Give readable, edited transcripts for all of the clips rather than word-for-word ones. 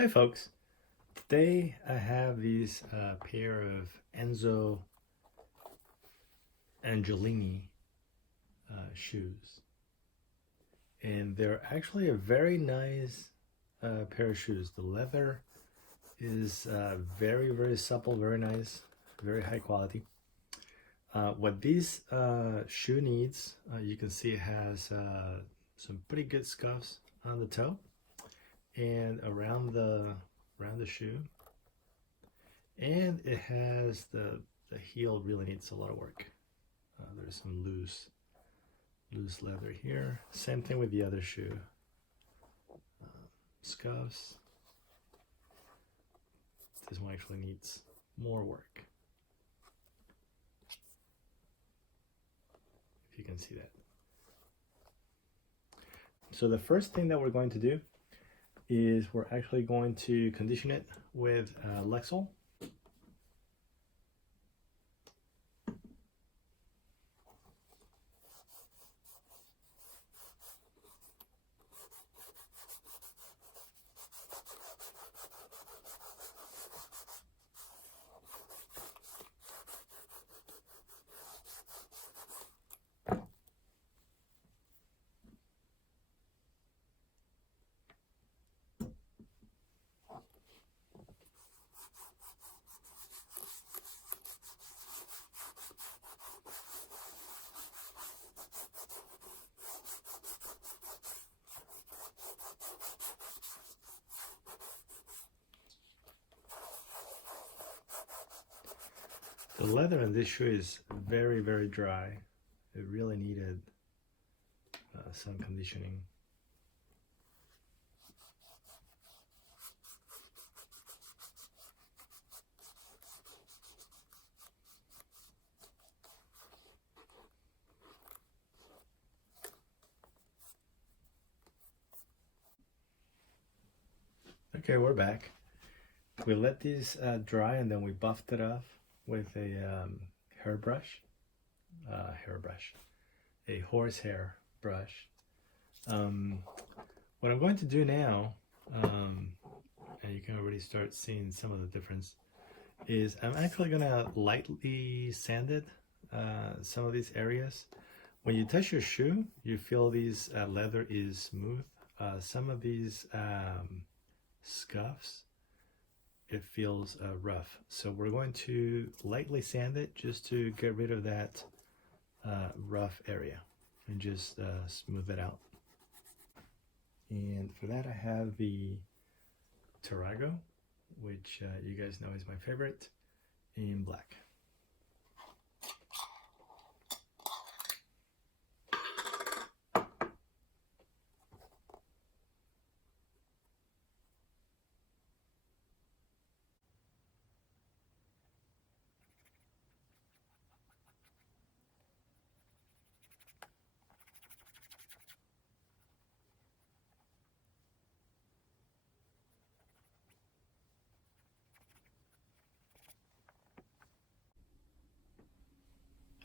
Hi folks, today I have these pair of Enzo Angelini shoes, and they're actually a very nice pair of shoes. The leather is very supple, very nice, very high quality. What this shoe needs, you can see it has some pretty good scuffs on the toe and around the shoe, and it has the heel really needs a lot of work. There's some loose leather here. Same thing with the other shoe. Scuffs. This one actually needs more work, if you can see that. So the first thing that we're going to do is we're actually going to condition it with Lexol. The leather in this shoe is very dry. It really needed some conditioning. Okay, we're back. We let these dry and then we buffed it off with a a horsehair brush. What I'm going to do now, and you can already start seeing some of the difference, is I'm actually gonna lightly sand it, some of these areas. When you touch your shoe, you feel these leather is smooth. Some of these scuffs, it feels rough. So we're going to lightly sand it just to get rid of that rough area and just smooth it out. And for that I have the Tarrago, which you guys know is my favorite, in black.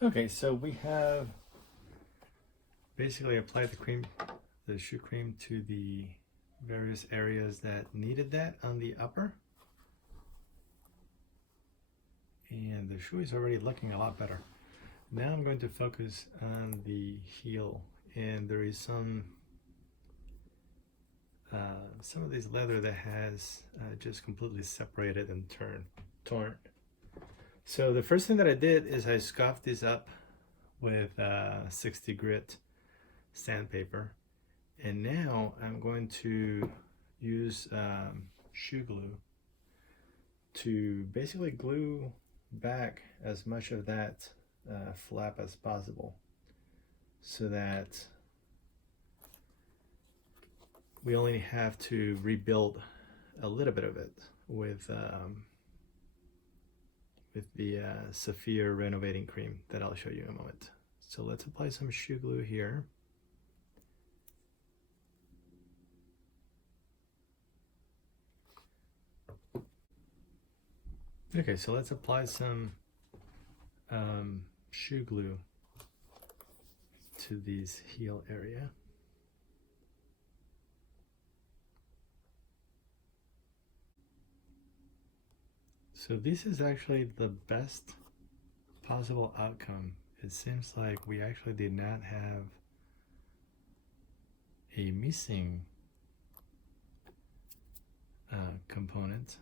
Okay, so we have basically applied the shoe cream to the various areas that needed that on the upper. And the shoe is already looking a lot better. Now I'm going to focus on the heel, and there is some of this leather that has just completely separated and torn. So the first thing that I did is I scuffed this up with 60 grit sandpaper, and now I'm going to use shoe glue to basically glue back as much of that flap as possible, so that we only have to rebuild a little bit of it with the Saphir renovating cream that I'll show you in a moment. So let's apply some shoe glue here. Okay, so let's apply some shoe glue to this heel area. So this is actually the best possible outcome. It seems like we actually did not have a missing component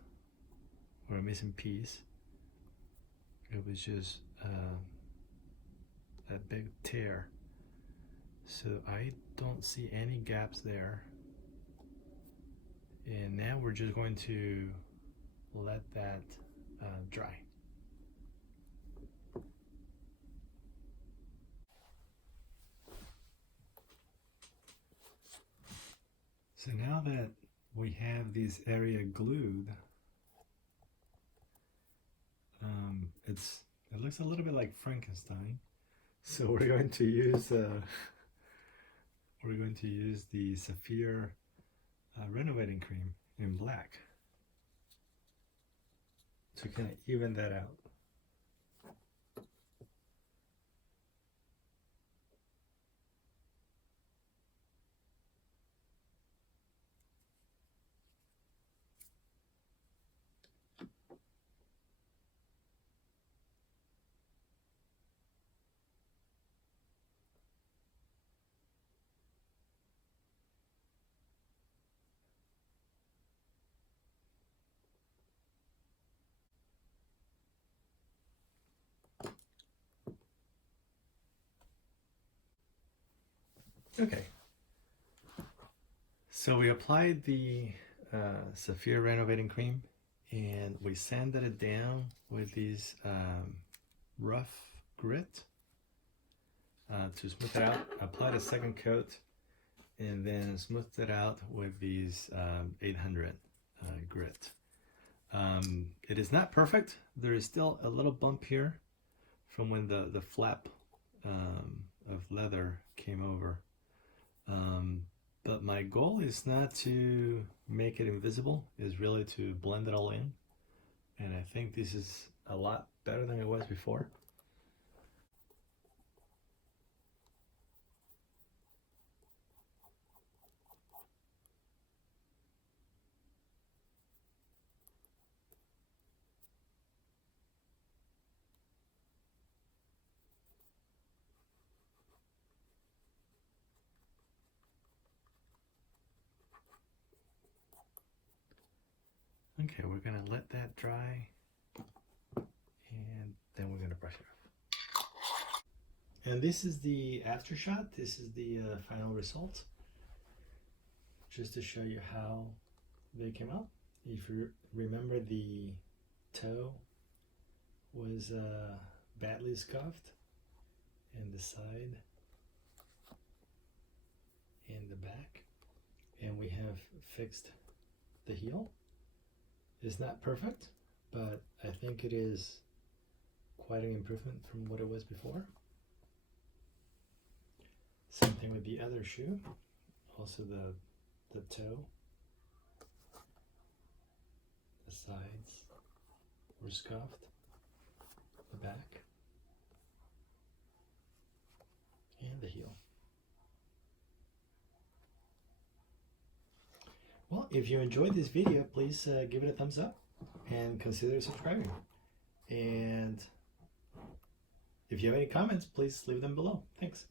or a missing piece. It was just a big tear. So I don't see any gaps there. And now we're just going to let that dry. So now that we have this area glued, it looks a little bit like Frankenstein. So we're going to use the Saphir renovating cream in black to kind of even that out. Okay, so we applied the Saphir renovating cream and we sanded it down with these rough grit to smooth it out. Applied a second coat and then smoothed it out with these 800 grit. It is not perfect. There is still a little bump here from when the flap of leather came over. But my goal is not to make it invisible, is really to blend it all in. And I think this is a lot better than it was before. Okay, we're gonna let that dry and then we're gonna brush it off. And this is the after shot. This is the final result. Just to show you how they came out. If you remember, the toe was badly scuffed, and the side and the back. And we have fixed the heel. It's not perfect, but I think it is quite an improvement from what it was before. Same thing with the other shoe. Also the toe, the sides were scuffed, the back, and the heel. Well, if you enjoyed this video, please give it a thumbs up and consider subscribing. And if you have any comments, please leave them below. Thanks.